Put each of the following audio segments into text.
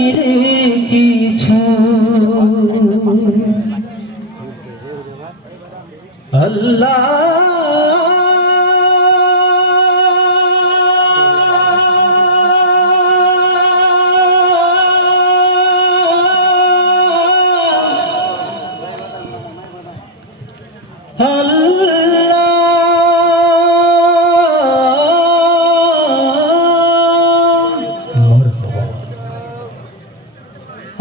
নাই রে কিছু আল্লাহ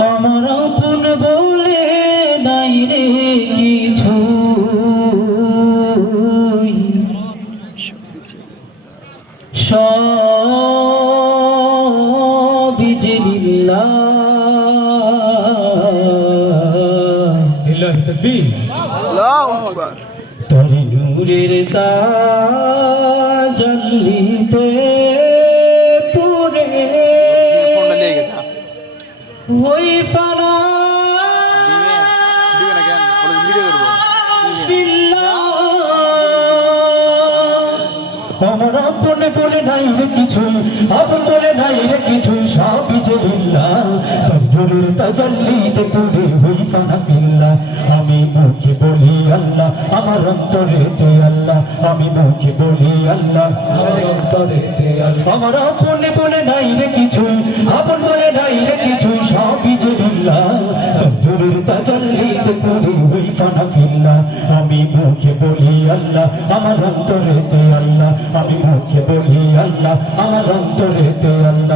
আমার আপন বলে নাই রে কিছু সবই যে লিল্লাহ লিল্লাহি তাকবীর আল্লাহু আকবার তোর নূরের তাজাল্লিতে পুরে ওই পারা আমার আপন বলে নাই রে কিছুই আপন বলে নাই রে কিছুই সবই যে লিল্লাহ তকদীরের তাজাল্লিতে পুরে হই ফানা ফিল্লাহ আমি মুখে বলি আল্লাহ আমার অন্তরেতে আল্লাহ আমি মুখে বলি আল্লাহ আমার অন্তরেতে আল্লাহ আমার আপন বলে নাই রে কিছুই আপন বলে নাই রে কিছুই সবই যে লিল্লাহ তকদীরের তাজাল্লিতে পুরে হই ফানা ফিল্লাহ আমি মুখে বলি আল্লাহ আমার অন্তরেতে আল্লাহ আমি মুখে বলি আল্লাহ আমার অন্তরেতে আল্লাহ